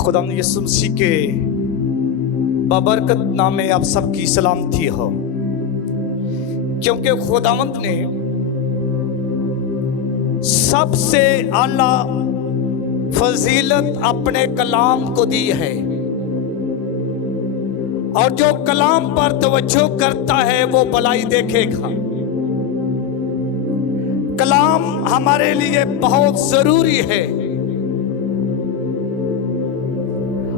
खुदा यीशु मसीह के बाबरकत नाम में आप सबकी सलामती हो, क्योंकि खुदावंद ने सबसे आला फजीलत अपने कलाम को दी है, और जो कलाम पर तवज्जो करता है वो भलाई देखेगा। कलाम हमारे लिए बहुत जरूरी है,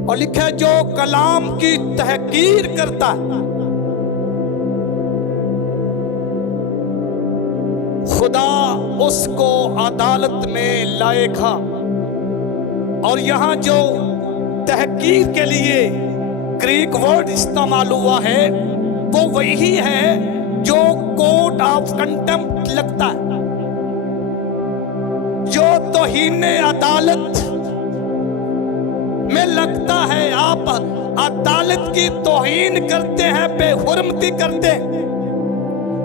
और लिखा है जो कलाम की तहकीर करता है खुदा उसको अदालत में लाएगा। और यहां जो तहकीर के लिए ग्रीक वर्ड इस्तेमाल हुआ है वो वही है जो कोर्ट ऑफ कंटेम्प्ट लगता है, जो तौहीन अदालत में लगता है। आप अदालत की तौहीन करते हैं, बेहुरमती करते हैं।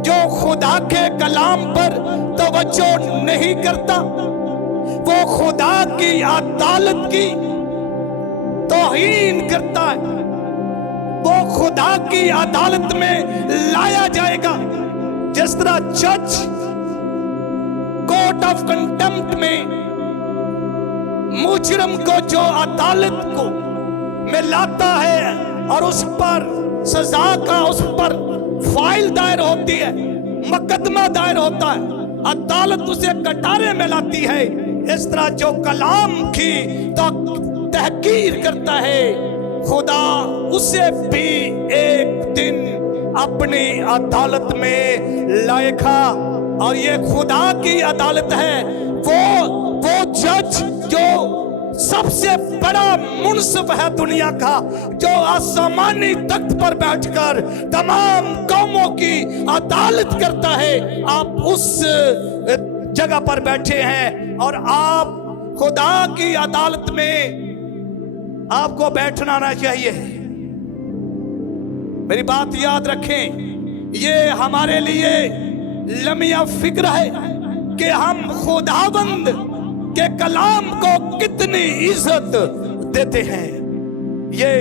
जो खुदा के कलाम पर तवज्जो नहीं करता वो खुदा की अदालत की तौहीन करता है, वो खुदा की अदालत में लाया जाएगा। जिस तरह जज कोर्ट ऑफ कंटेम्प्ट में मुजरिम को जो अदालत को में लाता है और उस पर सजा का उस पर फाइल दायर होती है, मुकदमा दायर होता है, अदालत उसे कटारे में लाती है, इस तरह जो कलाम की तो तहकीर करता है खुदा उसे भी एक दिन अपनी अदालत में लाएगा। और ये खुदा की अदालत है, वो जज जो सबसे बड़ा मुंसिफ है दुनिया का, जो आसमानी तख्त पर बैठकर तमाम कौमों की अदालत करता है। आप उस जगह पर बैठे हैं और आप खुदा की अदालत में आपको बैठना आना चाहिए। मेरी बात याद रखें, ये हमारे लिए लम्हा फिक्र है कि हम खुदावंद के कलाम को कितनी इज्जत देते हैं। ये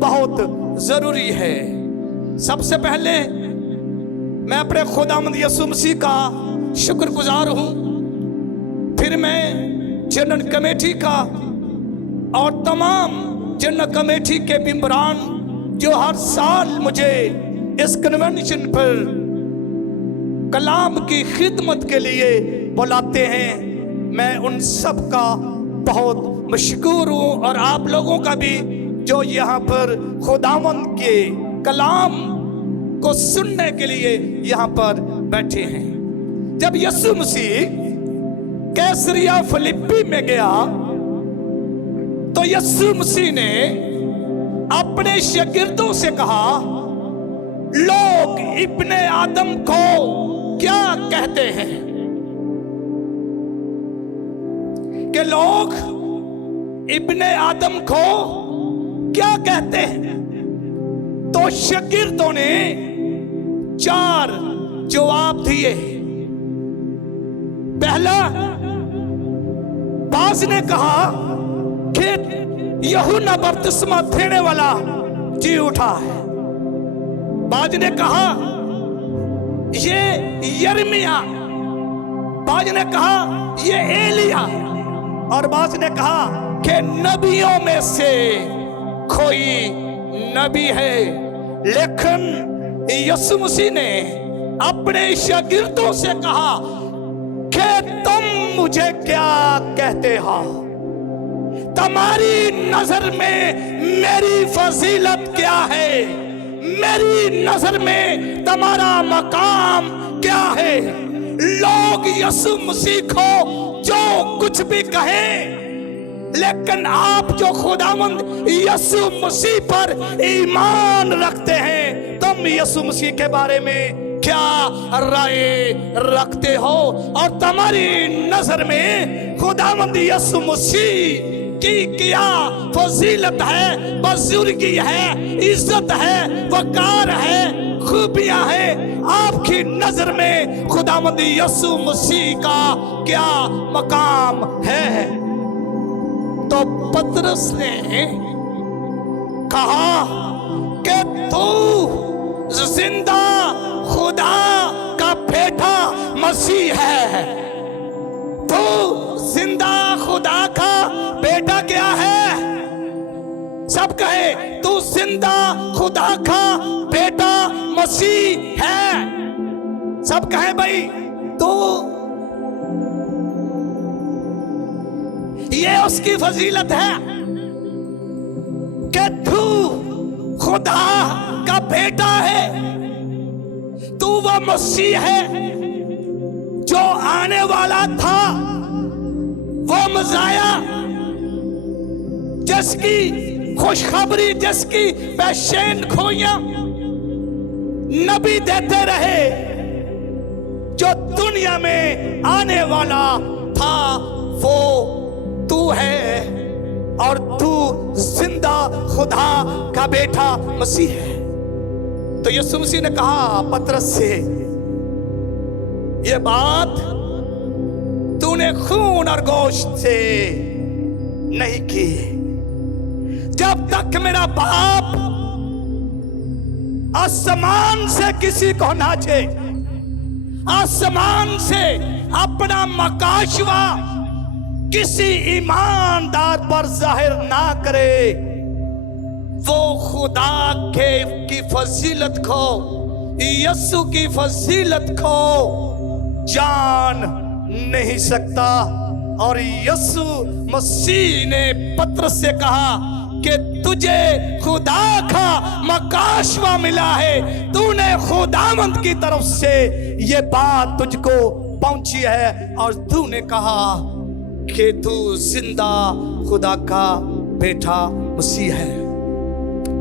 बहुत जरूरी है। सबसे पहले मैं अपने खुदावंद यीशु मसीह का शुक्रगुजार हूं, फिर मैं जनरल कमेटी का और तमाम जनरल कमेटी के मेंबरान जो हर साल मुझे इस कन्वेंशन पर कलाम की खिदमत के लिए बुलाते हैं, मैं उन सब का बहुत मशकूर हूं। और आप लोगों का भी जो यहाँ पर खुदावंद के कलाम को सुनने के लिए यहाँ पर बैठे हैं। जब यीशु मसीह कैसरिया फिलिप्पी में गया तो यीशु मसीह ने अपने शागिर्दों से कहा, लोग इब्ने आदम को क्या कहते हैं? कि लोग इब्ने आदम को क्या कहते हैं? तो शागिर्दों ने 4 जवाब दिए। पहला, बाज ने कहा कि यूहन्ना बपतिस्मा देने वाला जी उठा है। बाज ने कहा ये यिर्मयाह, बाज ने कहा ये एलिया, और बाज ने कहा कि नबियों में से कोई नबी है। लेकिन यीशु मसीह ने अपने शागिर्दों से कहा कि तुम मुझे क्या कहते हो? तुम्हारी नजर में मेरी फजीलत क्या है? मेरी नजर में तुम्हारा मकाम क्या है? लोग यीशु मसीह को जो कुछ भी कहें, लेकिन आप जो खुदावंद यीशु मसीह पर ईमान रखते हैं, तुम यीशु मसीह के बारे में क्या राय रखते हो? और तुम्हारी नजर में खुदावंद यीशु मसीह की क्या फजीलत है, बुजुर्गी है, इज्जत है, वकार है, खूबियां है? आपकी नजर में खुदावंद यीशु मसीह का क्या मकाम है? तो पतरस ने कहा कि तू जिंदा खुदा का बेटा मसीह है। तू जिंदा खुदा का बेटा क्या है? सब कहे तू जिंदा खुदा का बेटा मसीह है। सब कहे भाई तू, ये उसकी फजीलत है कि तू खुदा का बेटा है। तू वो मसीह है जो आने वाला था, वो मज़ाया जिसकी खुशखबरी, जिसकी पेशेन खोइयां नबी देते रहे, जो दुनिया में आने वाला था वो तू है, और तू जिंदा खुदा का बेटा मसीह है। तो यीशु मसीह ने कहा पतरस से, ये बात तूने खून और गोश्त से नहीं की। जब तक मेरा बाप आसमान से किसी को नाचे, आसमान से अपना मकाशवा किसी ईमानदार पर जाहिर ना करे, वो खुदा के की फजीलत को, यीशु की फजीलत को जान नहीं सकता। और यीशु मसीह ने पतरस से कहा कि तुझे खुदा का मकाशवा मिला है, तूने खुदावंद की तरफ से ये बात तुझको पहुंची है, और तूने कहा कि तू जिंदा खुदा का बेटा मसीह है।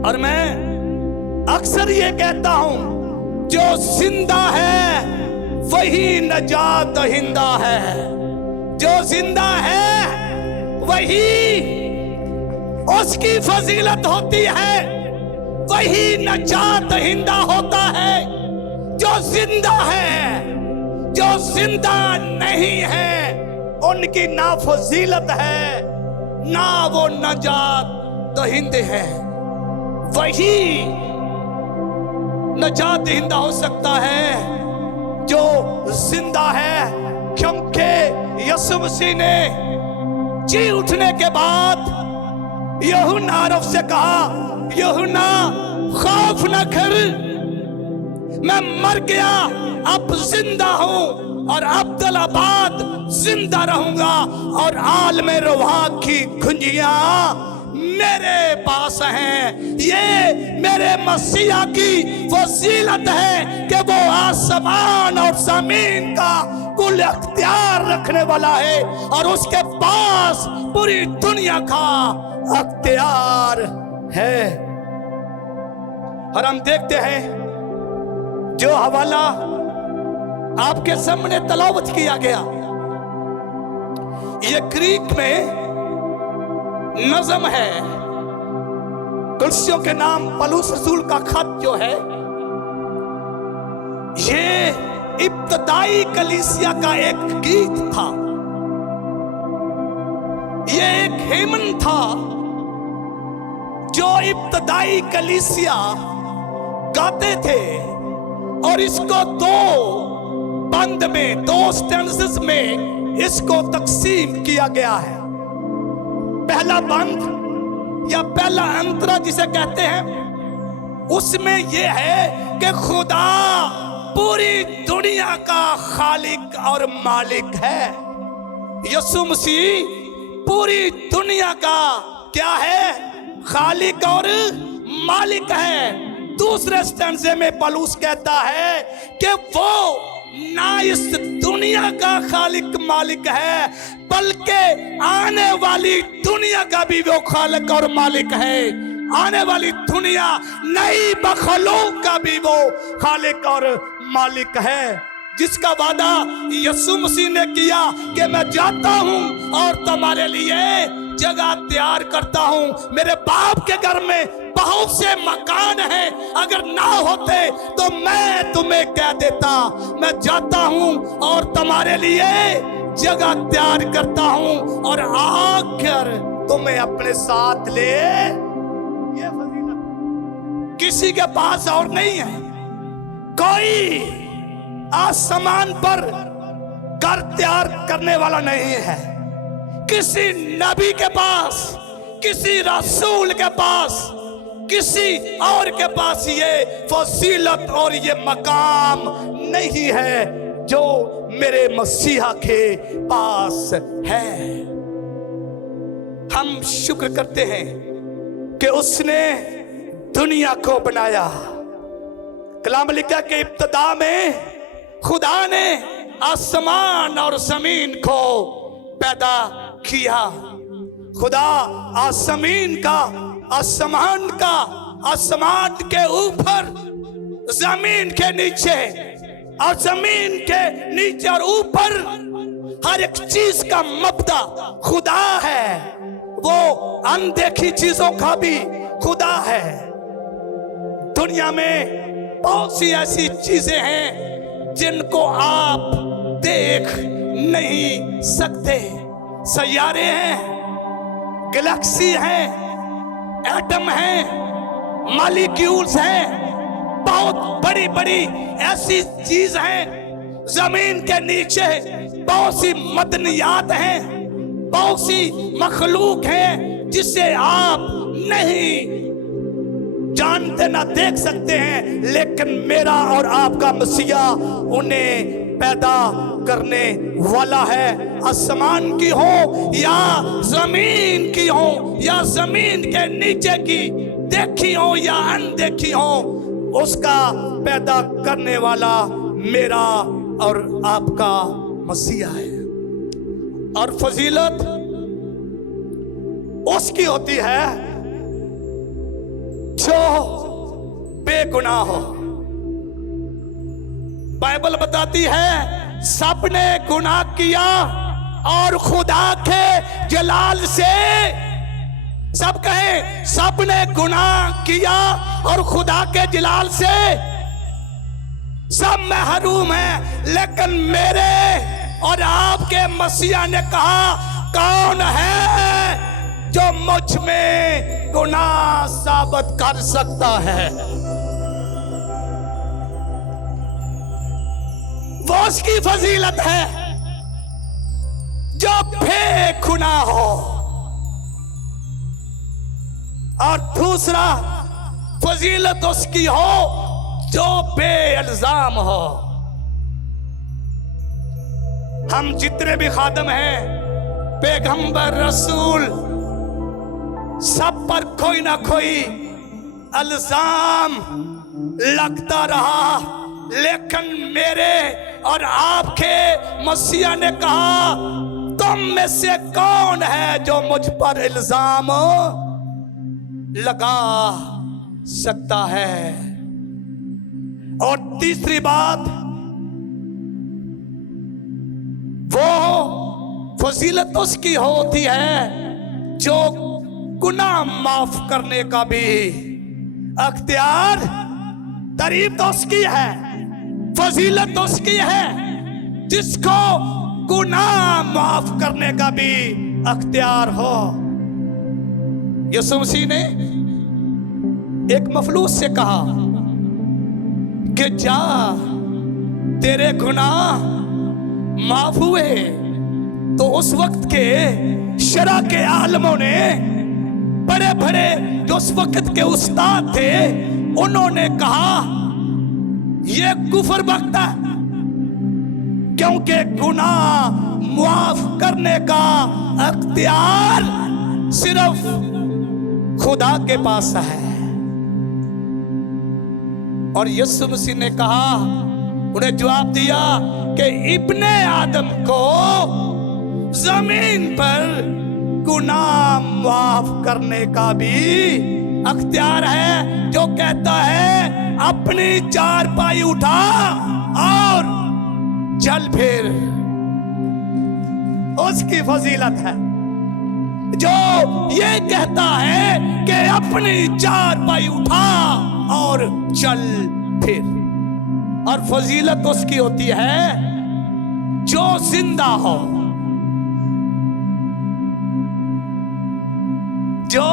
और मैं अक्सर ये कहता हूं, जो जिंदा है वही नजात दहिंदा है। जो जिंदा है वही उसकी फजीलत होती है, वही नजात दहिंदा होता है। जो जिंदा है, जो जिंदा नहीं है, उनकी ना फजीलत है ना वो नजात दहिंदे हैं। वही नजात दहिंदा हो सकता है जो जिंदा है, क्योंकि यीशु मसीह ने जी उठने के बाद यूहन्ना आरफ से कहा, यूहन्ना खौफ न कर, मैं मर गया अब जिंदा हूं और अब्दुल्लाबाद जिंदा रहूंगा, और आलमे रुहा की कुंजियां मेरे पास हैं। ये मेरे मसीहा की फजीलत है कि वो आसमान और जमीन का कुल अख्तियार रखने वाला है, और उसके पास पूरी दुनिया का अख्तियार है। और हम देखते हैं जो हवाला आपके सामने तलावत किया गया, ये ग्रीक में नज़म है। कुलसियों के नाम पलूस रसूल का खत जो है, ये इब्तदाई कलीसिया का एक गीत था। ये एक हेमन था जो इब्तदाई कलीसिया गाते थे, और इसको दो बंद में, दो स्टेंसेस में इसको तकसीम किया गया है। पहला बंद या पहला अंतरा जिसे कहते हैं, उसमें यह है कि खुदा पूरी दुनिया का खालिक और मालिक है। यीशु मसीह पूरी दुनिया का क्या है? खालिक और मालिक है। दूसरे स्टेंजे में पलूस कहता है कि वो ना इस दुनिया का खालिक मालिक है, बल्कि आने वाली दुनिया का भी वो खालिक और मालिक है। आने वाली दुनिया, नई मखलूक का भी वो खालिक और मालिक है, जिसका वादा यीशु मसीह ने किया कि मैं जाता हूं और तुम्हारे लिए जगह तैयार करता हूं। मेरे बाप के घर में बहुत से मकान हैं, अगर ना होते तो मैं तुम्हें कह देता। मैं जाता हूं और तुम्हारे लिए जगह तैयार करता हूं, और आकर तुम्हें अपने साथ ले। ये फजीलत किसी के पास और नहीं है। कोई आसमान पर घर तैयार करने वाला नहीं है। किसी नबी के पास, किसी रसूल के पास, किसी और के पास ये फजीलत और ये मकाम नहीं है जो मेरे मसीहा के पास है। हम शुक्र करते हैं कि उसने दुनिया को बनाया। कलाम लिखा के इब्तिदा में खुदा ने आसमान और जमीन को पैदा किया। खुदा आसमान का, आसमान के ऊपर, जमीन के नीचे, और जमीन के नीचे और ऊपर हर एक चीज का मबदा खुदा है। वो अनदेखी चीजों का भी खुदा है। दुनिया में बहुत सी ऐसी चीजें हैं जिनको आप देख नहीं सकते। सैयारे हैं, गैलेक्सी हैं, एटम हैं, मॉलिक्यूल्स हैं, बहुत बड़ी बड़ी ऐसी चीज हैं। जमीन के नीचे बहुत सी मदनियात हैं, बहुत सी मखलूक है जिसे आप नहीं जानते ना देख सकते हैं, लेकिन मेरा और आपका मसीहा उन्हें पैदा करने वाला है। आसमान की हो या जमीन की हो, या जमीन के नीचे की देखी हो या अनदेखी हो, उसका पैदा करने वाला मेरा और आपका मसीहा है। और फजीलत उसकी होती है जो बेगुनाह हो। बाइबल बताती है सबने गुनाह किया और खुदा के जलाल से, सब कहें सबने गुनाह किया और खुदा के जलाल से सब महरूम है। लेकिन मेरे और आपके मसीहा ने कहा, कौन है जो मुझ में गुनाह साबित कर सकता है? वो उसकी फजीलत है जो बेगुनाह हो। और दूसरा फजीलत उसकी हो जो बेइल्जाम हो। हम जितने भी खादम हैं, पैगंबर, रसूल, सब पर कोई ना कोई इल्जाम लगता रहा, लेकिन मेरे और आपके मसीहा ने कहा, तुम में से कौन है जो मुझ पर इल्जाम लगा सकता है? और तीसरी बात, वो फजीलत उसकी होती है जो गुनाह माफ करने का भी अख्तियार, तारीफ तो उसकी है, फजीलत तो उसकी है जिसको गुनाह माफ करने का भी अख्तियार हो। यीशु मसीह ने एक मफलूस से कहा कि जा, तेरे गुनाह माफ हुए। तो उस वक्त के शरा के आलमों ने, बड़े बड़े जो उस वक्त के उस्ताद थे, उन्होंने कहा ये कुफर बकता है, क्योंकि गुनाह माफ करने का अख्तियार सिर्फ खुदा के पास है। और यीशु मसीह ने कहा, उन्हें जवाब दिया कि इब्ने आदम को जमीन पर गुनाह माफ करने का भी अख्तियार है, जो कहता है अपनी चारपाई उठा और चल फिर। उसकी फजीलत है जो ये कहता है कि अपनी चारपाई उठा और चल फिर। और फजीलत उसकी होती है जो जिंदा हो। जो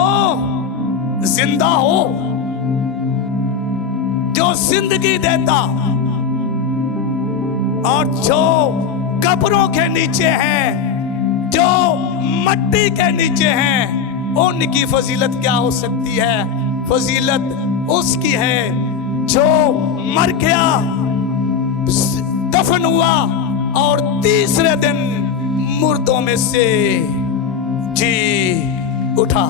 जिंदा हो, जो जिंदगी देता, और जो कब्रों के नीचे हैं, जो मट्टी के नीचे हैं, उनकी फजीलत क्या हो सकती है? फजीलत उसकी है जो मर गया, दफन हुआ और तीसरे दिन मुर्दों में से जी उठा।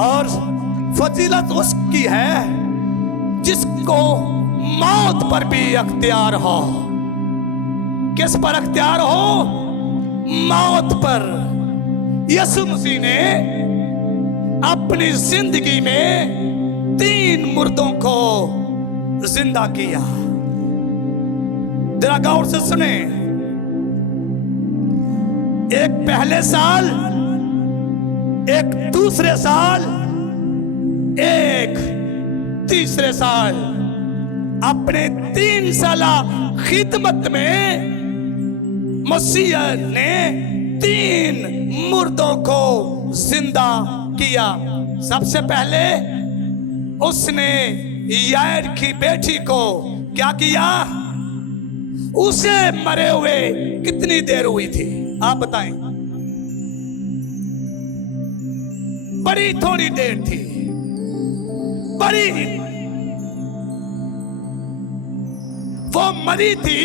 और फजीलत उसकी है जिसको मौत पर भी अख्तियार हो। किस पर अख्तियार हो? मौत पर। यीशु मसीह ने अपनी जिंदगी में 3 मुर्दों को जिंदा किया। जरा गौर से सुने। एक पहले साल, एक दूसरे साल, एक तीसरे साल। अपने 3 साला खिदमत में मसीह ने 3 मुर्दों को जिंदा किया। सबसे पहले उसने यायर की बेटी को क्या किया? उसे मरे हुए कितनी देर हुई थी आप बताएं? बड़ी थोड़ी देर थी, बड़ी। वो मरी थी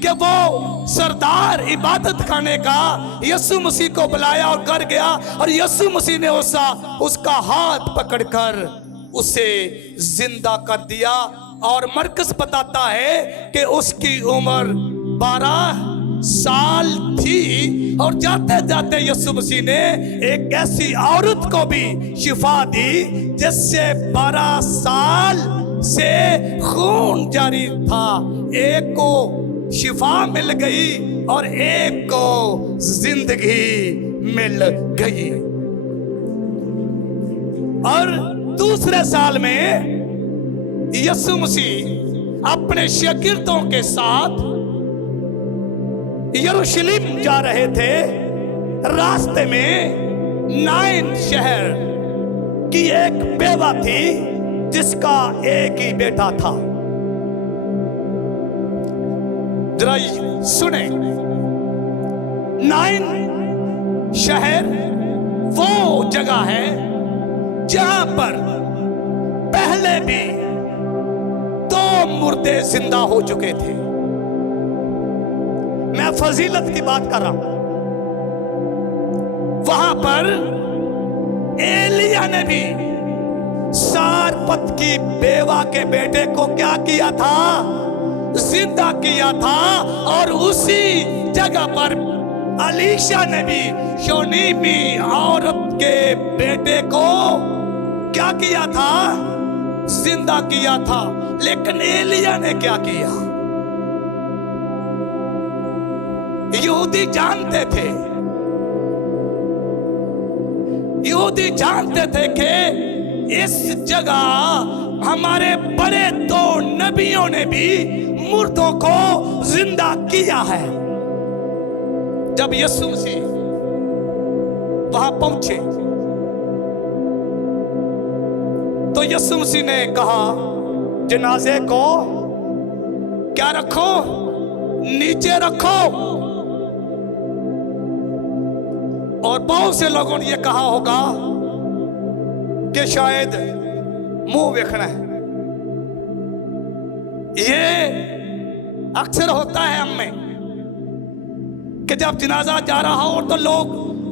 कि वो सरदार इबादत खाने का यीशु मसीह को बुलाया और कर गया, और यीशु मसीह ने उसका हाथ पकड़कर उसे जिंदा कर दिया। और मरकस बताता है कि उसकी उम्र 12 साल थी, और जाते जाते यीशु मसीह ने एक ऐसी औरत को भी शिफा दी जिससे 12 साल से खून जारी था। एक को शिफा मिल गई और एक को जिंदगी मिल गई। और दूसरे साल में यीशु मसीह अपने शागिर्दों के साथ यरूशलेम जा रहे थे। रास्ते में नाइन शहर की एक बेवा थी जिसका एक ही बेटा था। जरा सुने, नाइन शहर वो जगह है जहां पर पहले भी 2 मुर्दे जिंदा हो चुके थे। मैं फजीलत की बात कर रहा हूं। वहां पर एलिया ने भी सारपत की बेवा के बेटे को क्या किया था? जिंदा किया था। और उसी जगह पर अलीशा ने भी शोनीमी औरत के बेटे को क्या किया था? जिंदा किया था। लेकिन एलिया ने क्या किया? यहूदी जानते थे, यहूदी जानते थे कि इस जगह हमारे बड़े 2 नबियों ने भी मुर्दों को जिंदा किया है। जब यीशु मसीह वहां पहुंचे तो यीशु मसीह ने कहा, जनाजे को क्या रखो? नीचे रखो। और बहुत से लोगों ने यह कहा होगा कि शायद मुंह देखना है। ये अक्सर होता है हम में कि जब जनाजा जा रहा हो तो लोग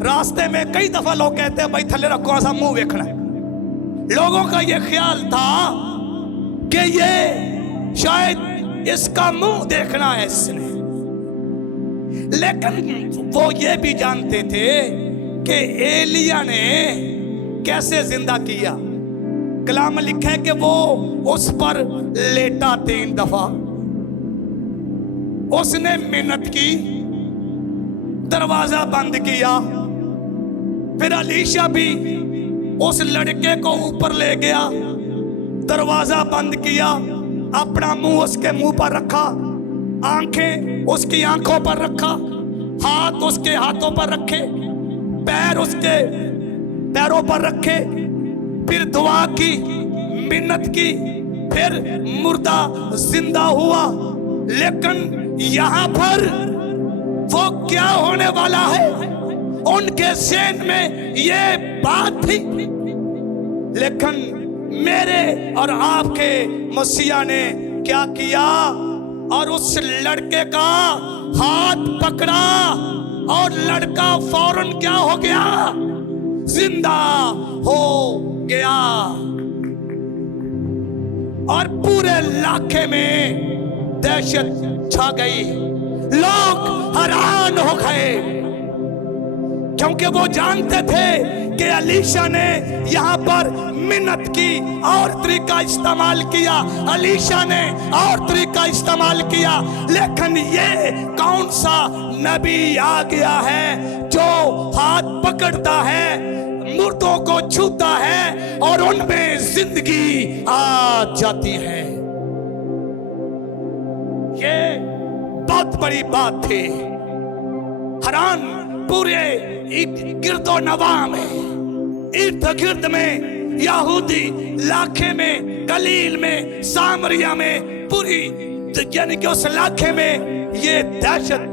रास्ते में कई दफा लोग कहते हैं भाई थले रखो, ऐसा मुंह देखना है। लोगों का ये ख्याल था कि ये शायद इसका मुंह देखना है इसने। लेकिन वो ये भी जानते थे कि एलिया ने कैसे जिंदा किया। कलाम में लिखा है कि वो उस पर लेटा 3 दफा, उसने मिन्नत की, दरवाजा बंद किया। फिर अलीशा भी उस लड़के को ऊपर ले गया, दरवाजा बंद किया, अपना मुंह उसके मुंह पर रखा, आंखें उसकी आंखों पर रखा, हाथ उसके हाथों पर रखे, पैर उसके पैरों पर रखे, फिर दुआ की, मिन्नत की, फिर मुर्दा जिंदा हुआ। लेकिन यहां पर वो क्या होने वाला है, उनके ज़हन में ये बात थी। लेकिन मेरे और आपके मसीहा ने क्या किया, और उस लड़के का हाथ पकड़ा और लड़का फौरन क्या हो गया, जिंदा हो गया। और पूरे इलाके में दहशत छा गई, लोग हैरान हो गए, क्योंकि वो जानते थे कि एलीशा ने यहाँ पर मिन्नत की और तरीका इस्तेमाल किया, एलीशा ने और तरीका इस्तेमाल किया। लेकिन ये कौन सा नबी आ गया है जो हाथ पकड़ता है, मुर्दों को छूता है और उनमें जिंदगी आ जाती है। ये बहुत बड़ी बात थी। हैरान पूरे गिरदो नवा में, इर्द गिर्द में, यहूदी इलाके में, गलील में, सामरिया में, पूरी यानी कि उस इलाके में ये दहशत,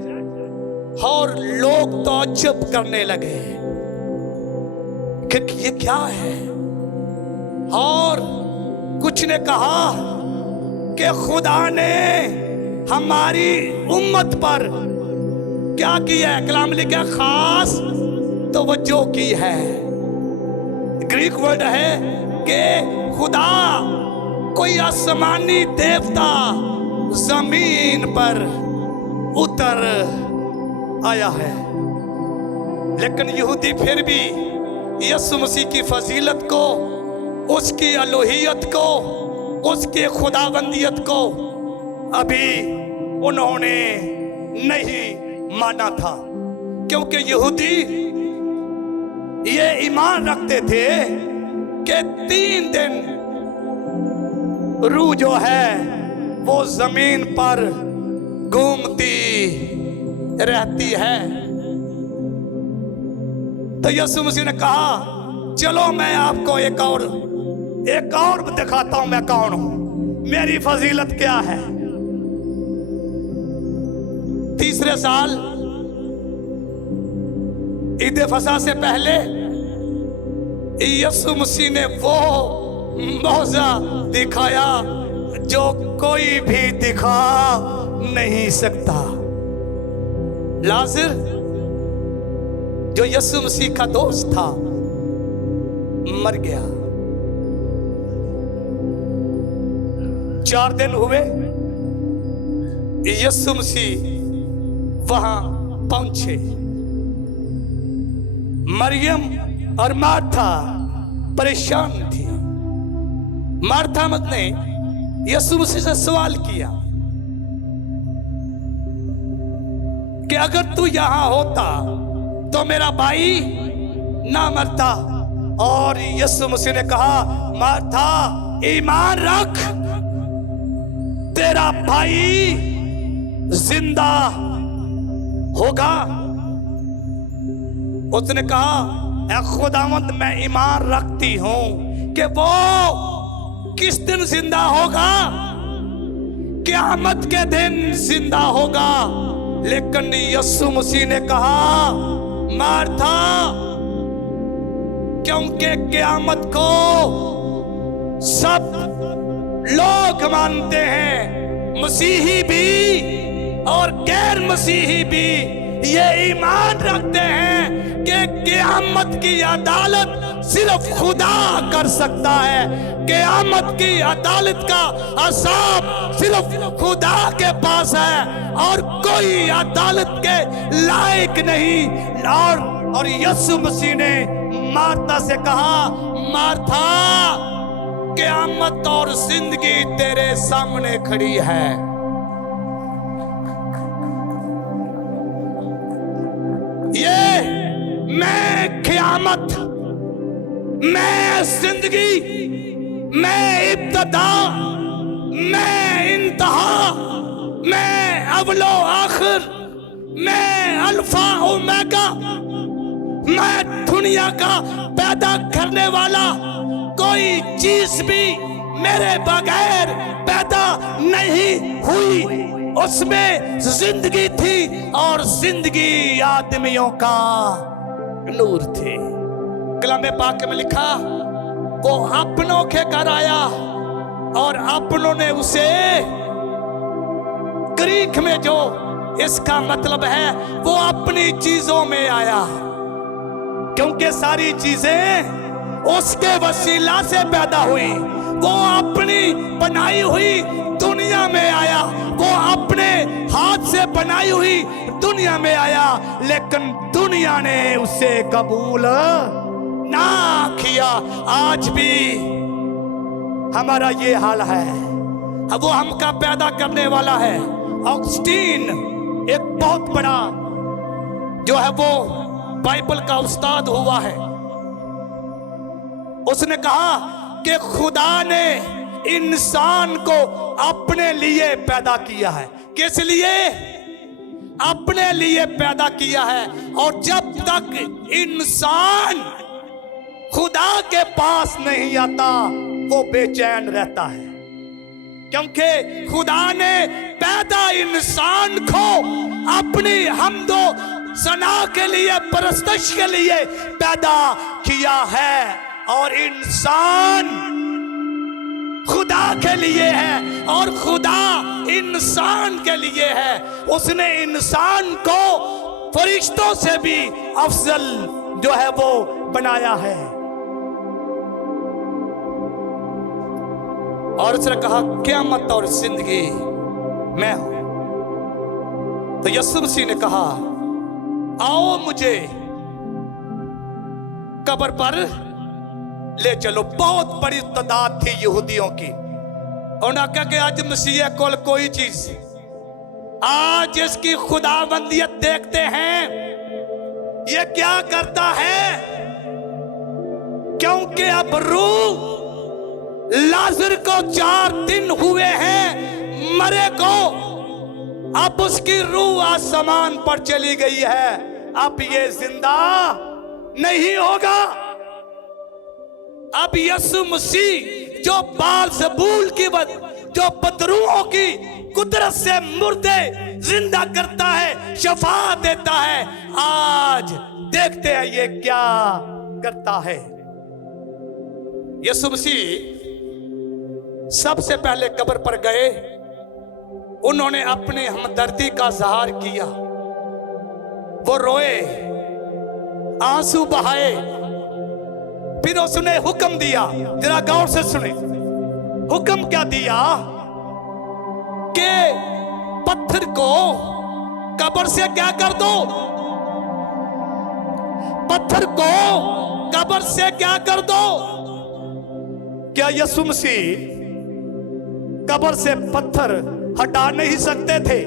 और लोग तो चुप करने लगे कि ये क्या है। और कुछ ने कहा कि खुदा ने हमारी उम्मत पर क्या किया है, कलाम लिखा खास तवज्जो की है। ग्रीक वर्ड है कि खुदा कोई आसमानी देवता जमीन पर उतर आया है। लेकिन यहूदी फिर भी यीशु मसीह की फजीलत को, उसकी अलूहियत को, उसके खुदाबंदियत को अभी उन्होंने नहीं माना था, क्योंकि यहूदी ये ईमान रखते थे कि 3 दिन रूह जो है वो जमीन पर घूमती रहती है। तो यीशु मसीह ने कहा चलो मैं आपको एक और दिखाता हूं मैं कौन हूं, मेरी फजीलत क्या है। तीसरे साल ईद फसा से पहले यीशु मसीह ने वो मौजा दिखाया जो कोई भी दिखा नहीं सकता। लाजर जो यीशु मसीह का दोस्त था मर गया। 4 दिन हुए यीशु मसीह वहां पहुंचे। मरियम और मार्था परेशान थी। मार्था ने यीशु मसीह से सवाल किया कि अगर तू यहां होता तो मेरा भाई ना मरता। और यीशु मसीह ने कहा मार्था ईमान रख, तेरा भाई जिंदा होगा। उसने कहा ऐ खुदावंद मैं ईमान रखती हूं कि वो किस दिन जिंदा होगा, क़यामत के दिन जिंदा होगा। लेकिन यीशु मसीह ने कहा मार्था, क्योंकि क़यामत को सब लोग मानते हैं, मसीही भी और गैर मसीही भी ये ईमान रखते हैं कि क़यामत की अदालत सिर्फ खुदा कर सकता है। क़यामत की अदालत का हिसाब सिर्फ खुदा के पास है और कोई अदालत के लायक नहीं। और यीशु मसीह ने मार्था से कहा मार्था, क़यामत और जिंदगी तेरे सामने खड़ी है। ये मैं क़यामत, मैं जिंदगी, मैं इब्तिदा, मैं इंतहा, मैं अवलो आखिर, मैं अल्फा ओमेगा, मैं दुनिया का पैदा करने वाला, कोई चीज भी मेरे बगैर पैदा नहीं हुई। उसमें जिंदगी थी और जिंदगी आदमियों का नूर थी। कलामे पाक में लिखा, वो अपनों के घर आया और अपनों ने उसे, ग्रीक में जो इसका मतलब है वो अपनी चीजों में आया, क्योंकि सारी चीजें उसके वसीला से पैदा हुई। वो अपनी बनाई हुई दुनिया में आया, वो अपने हाथ से बनाई हुई दुनिया में आया, लेकिन दुनिया ने उसे कबूल ना किया। आज भी हमारा ये हाल है। अब वो हमका पैदा करने वाला है। ऑगस्टीन एक बहुत बड़ा जो है वो बाइबल का उस्ताद हुआ है, उसने कहा कि खुदा ने इंसान को अपने लिए पैदा किया है। किस लिए? अपने लिए पैदा किया है। और जब तक इंसान खुदा के पास नहीं आता वो बेचैन रहता है, क्योंकि खुदा ने पैदा इंसान को अपनी हमदो सना के लिए, परस्तश के लिए पैदा किया है। और इंसान खुदा के लिए है और खुदा इंसान के लिए है। उसने इंसान को फरिश्तों से भी अफजल जो है वो बनाया है। और उसने कहा क़यामत और जिंदगी मैं हूं। तो यीशु मसीह ने कहा, आओ मुझे कब्र पर ले चलो। बहुत बड़ी तादाद थी यहूदियों की। उन्होंने कहा कि आज मसीह को कोई चीज, आज इसकी खुदाबंदियत देखते हैं ये क्या करता है, क्योंकि अब रूह लाजर को 4 दिन हुए हैं मरे को, अब उसकी रूह आसमान पर चली गई है, अब ये जिंदा नहीं होगा। अब यीशु मसीह जो बालज़बूल की जो बदरूहों की कुदरत से मुर्दे जिंदा करता है, शफा देता है, आज देखते हैं ये क्या करता है। यीशु मसीह सबसे पहले कब्र पर गए, उन्होंने अपनी हमदर्दी का इज़हार किया। वो रोए, आंसू बहाए, फिर उसने हुक्म दिया। जरा गौर से सुने, हुक्म क्या दिया कि पत्थर को कब्र से क्या कर दो, पत्थर को कब्र से क्या कर दो। क्या यीशु मसीह कब्र से पत्थर हटा नहीं सकते थे?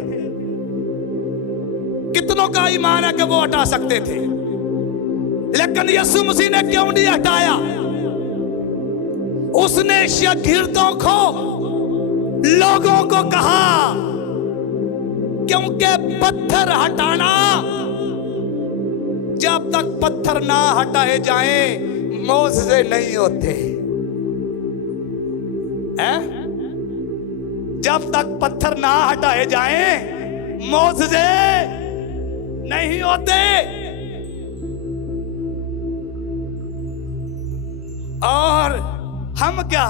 कितनों का ईमान है कि वो हटा सकते थे, लेकिन यीशु मसीह ने क्यों नहीं हटाया? उसने शागिर्दों को, लोगों को कहा, क्योंकि पत्थर हटाना, जब तक पत्थर ना हटाए जाएं मौजज़े नहीं होते हैं। जब तक पत्थर ना हटाए जाएं मौजज़े नहीं होते। और हम क्या,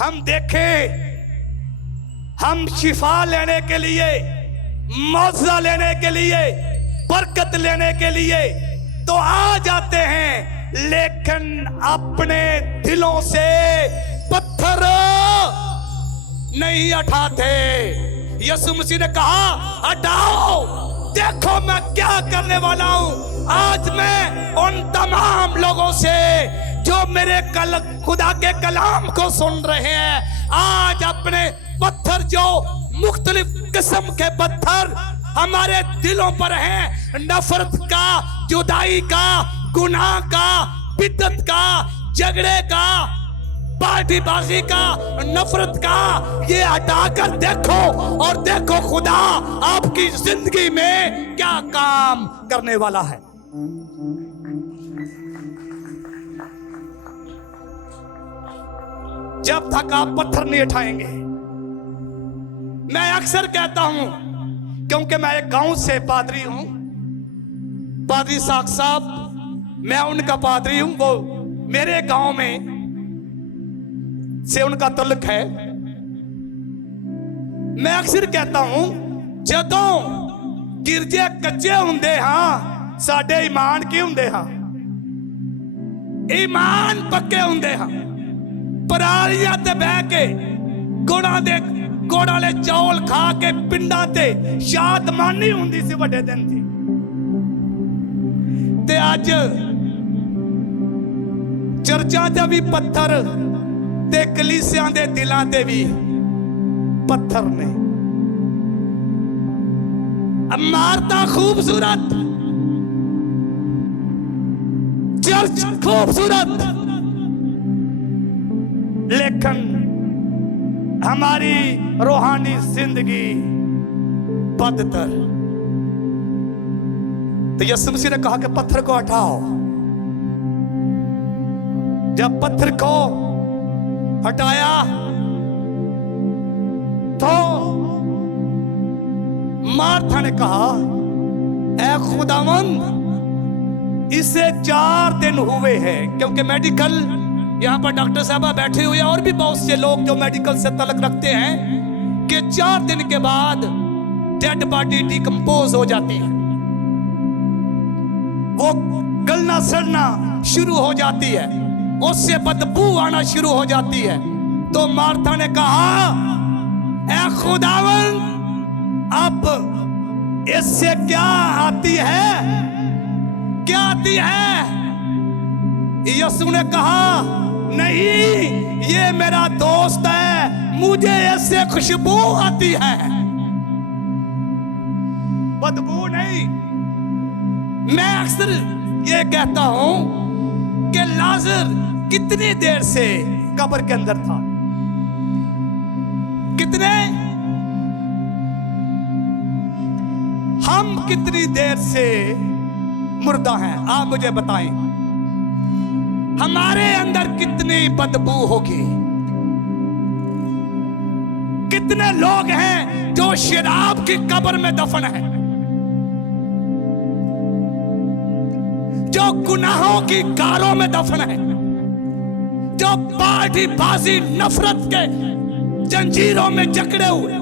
हम देखें, हम शिफा लेने के लिए, मौजज़ा लेने के लिए, बरकत लेने के लिए तो आ जाते हैं, लेकिन अपने दिलों से पत्थर नहीं हटाते। यीशु मसीह ने कहा, हटाओ, देखो मैं क्या करने वाला हूं। आज मैं उन तमाम लोगों से जो मेरे खुदा के कलाम को सुन रहे हैं, आज अपने पत्थर, जो मुख्तलिफ किस्म के पत्थर हमारे दिलों पर हैं, नफरत का, जुदाई का, गुनाह का, बिदअत का, झगड़े का, पार्टीबाजी का, नफरत का, ये हटाकर देखो और देखो खुदा आपकी जिंदगी में क्या काम करने वाला है। जब तक आप पत्थर नहीं उठाएंगे, मैं अक्सर कहता हूं, क्योंकि मैं एक गांव से पादरी हूं, पादरी साहब, मैं उनका पादरी हूं, वो मेरे गांव में से उनका तल्लुक है। मैं अक्सर कहता हूं, जदों गिरजे कच्चे हुंदे हां, साडे ईमान की हुंदे हां, ईमान पक्के हुंदे हां। परालियां ते बह के गोड़ा ले चौल खा के पिंडां ते शादमानी हुंदी सी वड्डे दिन दी। ते अज चर्चां ते भी पत्थर ते कलीसियां दे दिलां ते भी पत्थर ने। इमारतां खूबसूरत, चर्च खूबसूरत, लेकिन हमारी रूहानी जिंदगी बदतर। तो यीशु मसीह ने कहा कि पत्थर को हटाओ। जब पत्थर को हटाया तो मार्था ने कहा, ऐ खुदावंद, इसे 4 दिन हुए हैं। क्योंकि मेडिकल, यहाँ पर डॉक्टर साहब बैठे हुए और भी बहुत से लोग जो मेडिकल से तलक रखते हैं कि 4 दिन के बाद डेड बॉडी डिकम्पोज हो जाती है, वो गलना सड़ना शुरू हो जाती है, उससे बदबू आना शुरू हो जाती है। तो मार्था ने कहा, ऐ खुदावन, अब इससे क्या आती है, क्या आती है? यीशु ने कहा, नहीं, ये मेरा दोस्त है, मुझे इससे खुशबू आती है, बदबू नहीं। मैं अक्सर ये कहता हूं कि लाजर कितनी देर से कब्र के अंदर था? कितने? हम कितनी देर से मुर्दा हैं? आप मुझे बताएं, हमारे अंदर कितनी बदबू होगी? कितने लोग हैं जो शराब की कब्र में दफन है, जो गुनाहों की कारों में दफन है, जो पार्टीबाजी नफरत के जंजीरों में जकड़े हुए,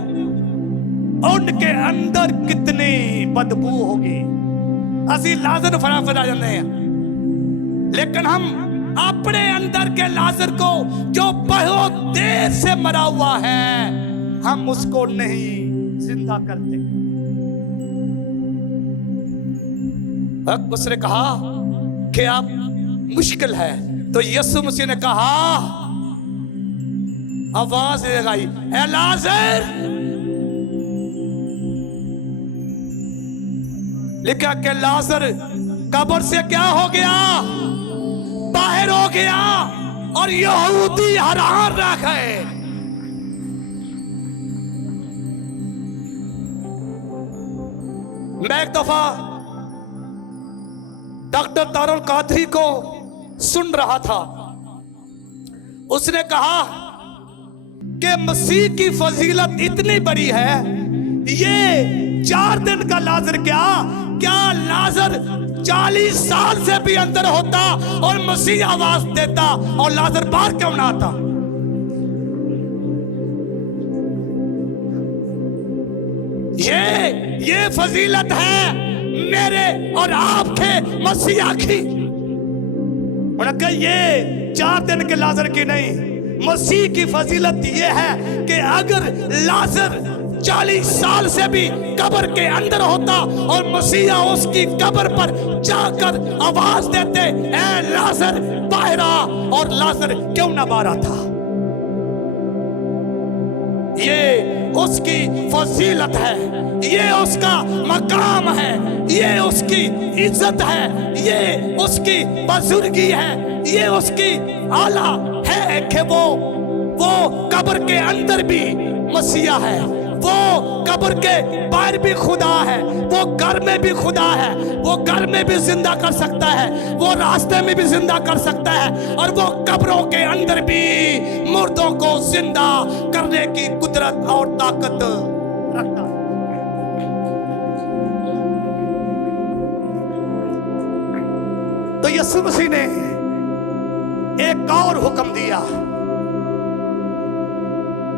उनके अंदर कितनी बदबू होगी। असी लाजर फटाफट आ जाते हैं, लेकिन हम अपने अंदर के लाजर को, जो बहुत देर से मरा हुआ है, हम उसको नहीं जिंदा करते। उसने कहा कि अब मुश्किल है, तो यीशु मसीह ने कहा, आवाज लगाई, ए लाजर, लिखा कि लाजर कब्र से क्या हो गया? बाहर हो गया। और यहूदी हैरान रह गए। मैं एक दफा डॉक्टर तारुल कादरी को सुन रहा था, उसने कहा कि मसीह की फजीलत इतनी बड़ी है, ये 4 दिन का लाजर क्या लाजर 40 साल से भी अंदर होता और मसीह आवाज देता और लाजर बाहर क्यों ना आता? ये फजीलत है मेरे और आपके मसीहा की। उन्होंने ये 4 दिन के लाजर की नहीं, मसीह की फजीलत ये है कि अगर लाजर 40 साल से भी कब्र के अंदर होता और मसीहा उसकी कब्र पर जाकर आवाज देते, ऐ लाजर बाहर आ, और लाजर क्यों ना बाहर आता? ये उसकी फजीलत है, ये उसका मकाम है, ये उसकी इज्जत है, ये उसकी बुजुर्गी है, ये उसकी आला है है कि वो कब्र के अंदर भी मसीहा है, वो कब्र के बाहर भी खुदा है, वो घर में भी खुदा है, वो घर में भी जिंदा कर सकता है, वो रास्ते में भी जिंदा कर सकता है, और वो कब्रों के अंदर भी मुर्दों को जिंदा करने की कुदरत और ताकत रखता है। तो यीशु मसीह ने एक और हुक्म दिया,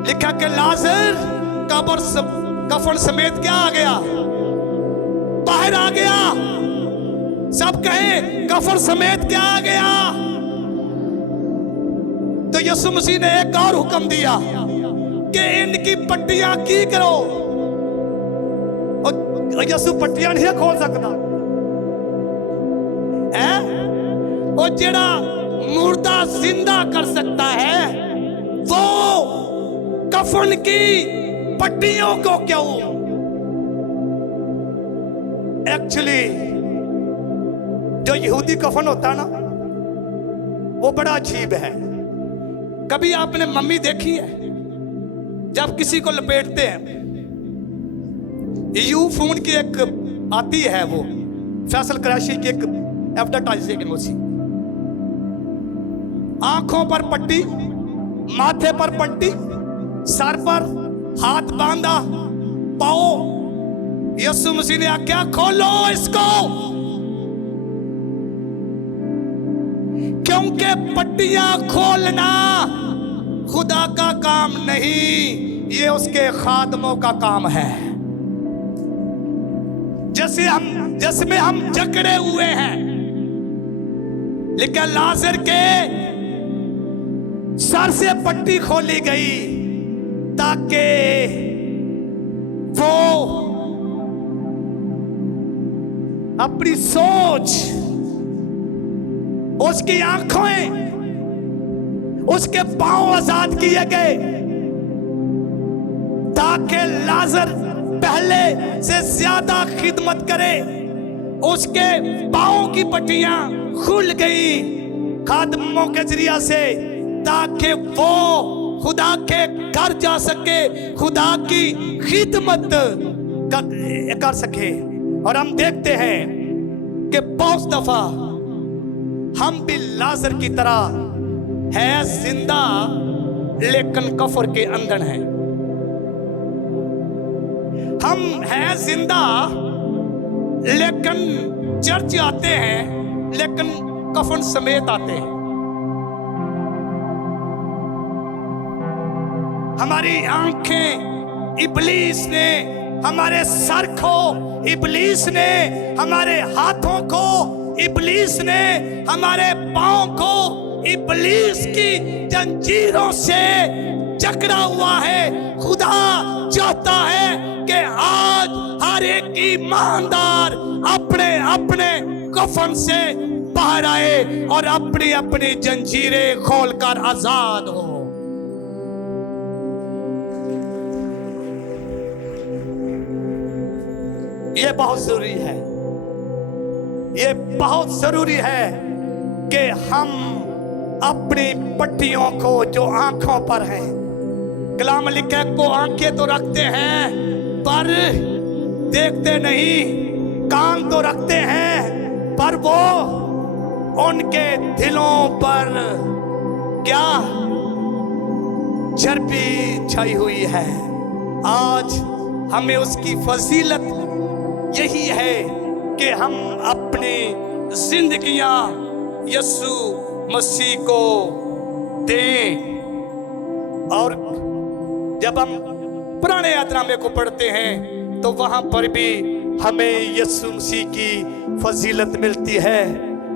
लिखा कि लाजर कफन समेत क्या आ गया, बाहर आ गया। सब कहें कफन समेत क्या आ गया। तो यीशु मसीह ने एक और हुक्म दिया कि इनकी पट्टियां की करो। और यीशु पट्टियां नहीं खोल सकता है, वो जेड़ा मुर्दा जिंदा कर सकता है, वो कफन की पट्टियों को क्यों। एक्चुअली जो यहूदी कफन होता ना, वो बड़ा अजीब है। कभी आपने मम्मी देखी है जब किसी को लपेटते हैं, यू फोन की एक आती है, वो फैसल कराची की एक एडवर्टाइजिंग, उसी आंखों पर पट्टी, माथे पर पट्टी, सर पर हाथ बांधा, पाओ। यीशु मसीह ने आज्ञा खोलो इसको, क्योंकि पट्टियां खोलना खुदा का काम नहीं, ये उसके खादमों का काम है। जिसमें हम जकड़े हुए हैं, लेकिन लाजर के सर से पट्टी खोली गई ताकि वो अपनी सोच, उसकी आंखें, उसके पांव आजाद किए गए ताकि लाजर पहले से ज्यादा खिदमत करे। उसके पांव की पट्टियां खुल गई खादमों के जरिया से, ताकि वो खुदा के घर जा सके, खुदा की खिदमत कर सके। और हम देखते हैं कि बहुत दफा हम भी लाजर की तरह है जिंदा, लेकिन कफर के अंदर हैं। हम हैं जिंदा लेकिन चर्च आते हैं, लेकिन कफन समेत आते हैं। हमारी आंखें इब्लीस ने, हमारे सर को इब्लीस ने, हमारे हाथों को इब्लीस ने, हमारे पांव को इब्लीस की जंजीरों से जकड़ा हुआ है। खुदा चाहता है कि आज हर एक ईमानदार अपने अपने कफन से बाहर आए और अपनी अपनी जंजीरें खोलकर आजाद हो। ये बहुत जरूरी है, ये बहुत जरूरी है कि हम अपनी पट्टियों को जो आंखों पर है, कलाम लिखा को आंखें तो रखते हैं पर देखते नहीं, कान तो रखते हैं पर वो उनके दिलों पर क्या चर्बी छाई हुई है। आज हमें उसकी फजीलत यही है कि हम अपनी जिंदगियां यीशु मसीह को दें। और जब हम पुराने यात्रानामे को पढ़ते हैं तो वहां पर भी हमें यीशु मसीह की फजीलत मिलती है।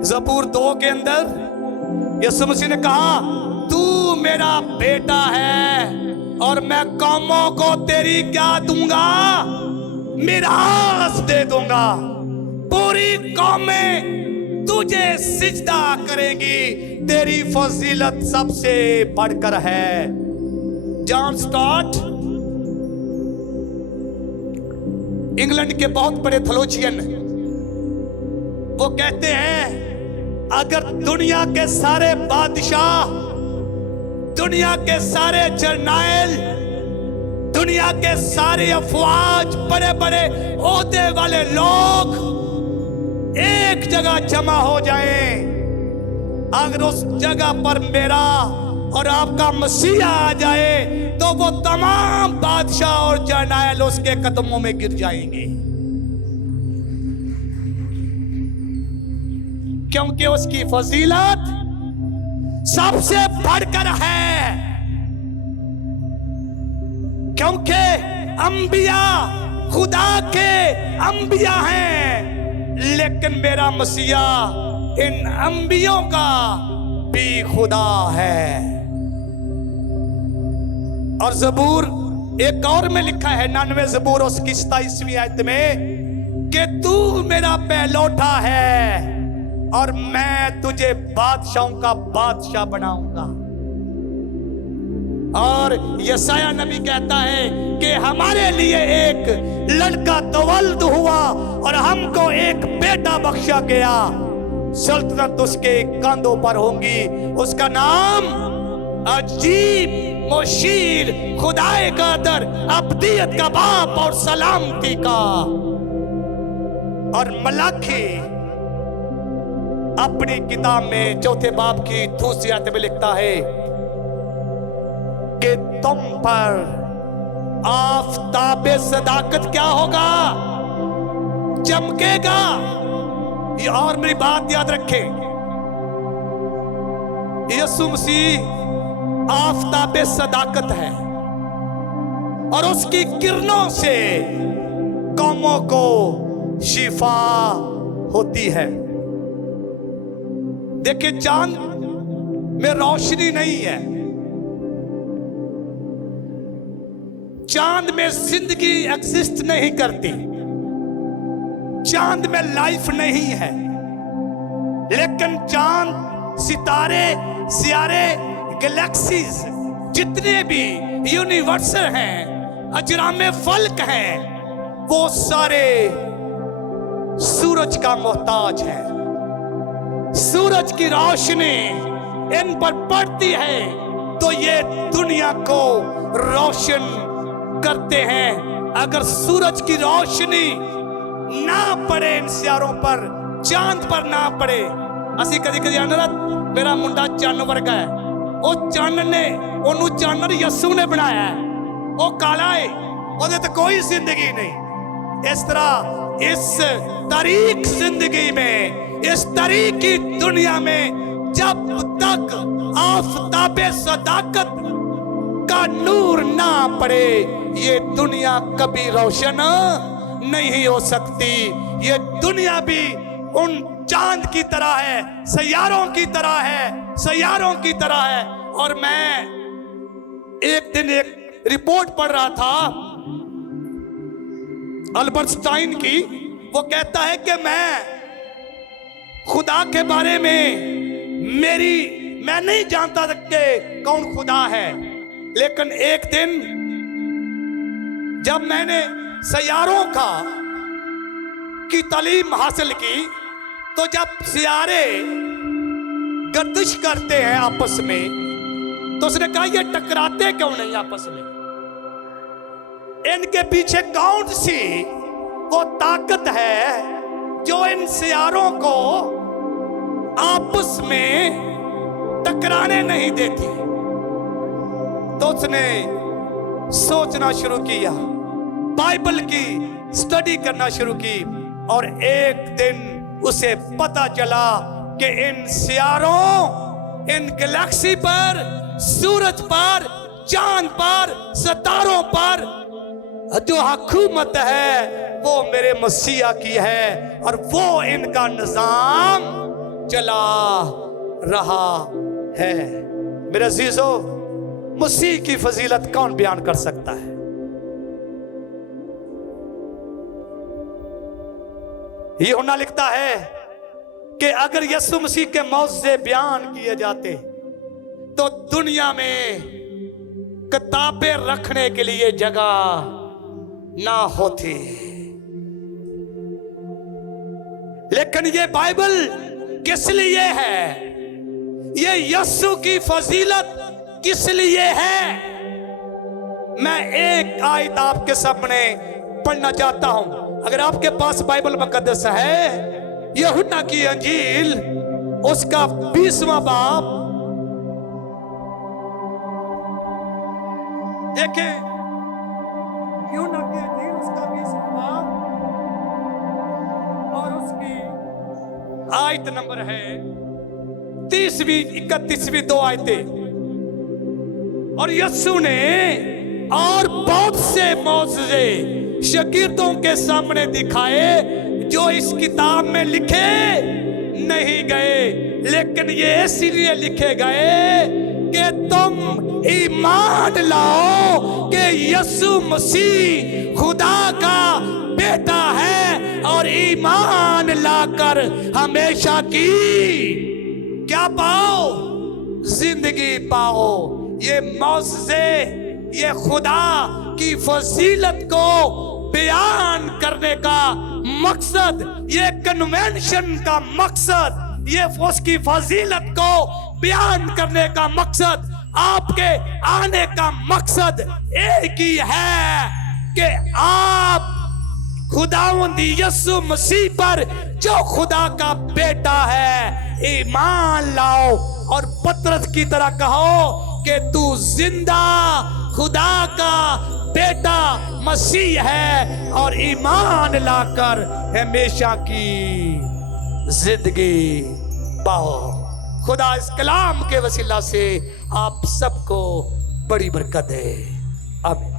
ज़बूर 2 के अंदर यीशु मसीह ने कहा, तू मेरा बेटा है और मैं कौमों को तेरी क्या दूंगा, मिरास दे दूंगा। पूरी कौमें तुझे सिजदा करेंगी, तेरी फजीलत सबसे बढ़कर है। जॉन स्टॉट इंग्लैंड के बहुत बड़े थोलोजियन, वो कहते हैं अगर दुनिया के सारे बादशाह दुनिया के सारे जर्नैल, दुनिया के सारे अफवाज, बड़े बड़े ओहदे वाले लोग एक जगह जमा हो जाएं, अगर उस जगह पर मेरा और आपका मसीहा आ जाए तो वो तमाम बादशाह और जर्नैल उसके कदमों में गिर जाएंगे, क्योंकि उसकी फजीलत सबसे बढ़कर है। क्योंकि अंबिया खुदा के अंबिया हैं, लेकिन मेरा मसीहा इन अंबियों का भी खुदा है। और जबूर एक और में लिखा है, 99 जबूर उसकी 27वीं आयत में, कि तू मेरा पहलौठा है और मैं तुझे बादशाहों का बादशाह बनाऊंगा। और यशाया नबी कहता है कि हमारे लिए एक लड़का तवल्द हुआ और हमको एक बेटा बख्शा गया, सल्तनत उसके कंधों पर होंगी, उसका नाम अजीब, मुशीर, खुदाए का दर, अब्दियत का बाप और सलामती का। और मलाकी अपनी किताब में 4 बाब की 2 आयत में लिखता है कि तुम पर आफताबे सदाकत क्या होगा, चमकेगा। ये और मेरी बात याद रखें, यीशु मसीह आफताबे सदाकत है और उसकी किरणों से कौमों को शिफा होती है। देखिए, चांद में रोशनी नहीं है, चांद में जिंदगी एग्जिस्ट नहीं करती, चांद में लाइफ नहीं है, लेकिन चांद, सितारे, सियारे, गैलेक्सीज, जितने भी यूनिवर्स हैं, अजरामे फल्क हैं, वो सारे सूरज का मोहताज है। सूरज की रोशनी इन पर पड़ती है तो ये दुनिया को रोशन करते हैं। अगर सूरज की रोशनी ना पड़े इन सियारों पर, चांद पर ना पड़े, असी कदी कदी अनरत मेरा मुंडा चन्न वर्गा है, वो चन्न ने ओनू चानर यसू ने बनाया है, वो काला है, ओदे ते कोई जिंदगी नहीं। इस तरह इस तारीख जिंदगी में, इस तारीखी दुनिया में जब तक आफताबे सदाकत का नूर ना पड़े, ये दुनिया कभी रोशन नहीं हो सकती। ये दुनिया भी उन चांद की तरह है, सैयारों की तरह है, सैयारों की तरह है। और मैं एक दिन एक रिपोर्ट पढ़ रहा था अल्बर्ट स्टाइन की, वो कहता है कि मैं खुदा के बारे में मैं नहीं जानता था कि कौन खुदा है, लेकिन एक दिन जब मैंने सैयारों की तालीम हासिल की, तो जब सियारे गर्दिश करते हैं आपस में, तो उसने कहा ये टकराते क्यों नहीं आपस में, इनके पीछे कौन सी वो ताकत है जो इन सियारों को आपस में टकराने नहीं देती। तो उसने सोचना शुरू किया, बाइबल की स्टडी करना शुरू की, और एक दिन उसे पता चला कि इन सियारों, इन गैलेक्सी पर, सूरज पर, चांद पर, सितारों पर जो हुकूमत है वो मेरे मसीहा की है, और वो इनका निजाम चला रहा है। मेरे अजीजों, मसीह की फजीलत कौन बयान कर सकता है? यूहन्ना लिखता है कि अगर यीशु मसीह के मौजज़े बयान किए जाते तो दुनिया में किताबें रखने के लिए जगह ना होती, लेकिन ये बाइबल किस लिए है? ये यीशु की फजीलत किस लिए है। मैं एक आयत आपके सामने पढ़ना चाहता हूं। अगर आपके पास बाइबल मुकद्दस है, यूहन्ना की अंजील उसका 20वां बाब देखें। यूहन्ना की अंजील उसका 20वां बाब और उसकी आयत नंबर है 30वीं 31वीं 2 आयतें। और यीशु ने और बहुत से मौजज़े शागिर्दों के सामने दिखाए जो इस किताब में लिखे नहीं गए, लेकिन ये इसलिए लिखे गए कि तुम ईमान लाओ कि यीशु मसीह खुदा का बेटा है, और ईमान लाकर हमेशा की क्या पाओ, जिंदगी पाओ। ये मौजज़े, ये खुदा की फजीलत को बयान करने का मकसद, ये कन्वेंशन का मकसद, ये उसकी फजीलत को बयान करने का मकसद, आपके आने का मकसद एक ही है कि आप खुदावंद यीशु मसीह पर जो खुदा का बेटा है ईमान लाओ, और पतरस की तरह कहो कि तू जिंदा खुदा का बेटा मसीह है, और ईमान लाकर हमेशा की जिंदगी पाओ। खुदा इस कलाम के वसीला से आप सबको बड़ी बरकत दे। आमीन।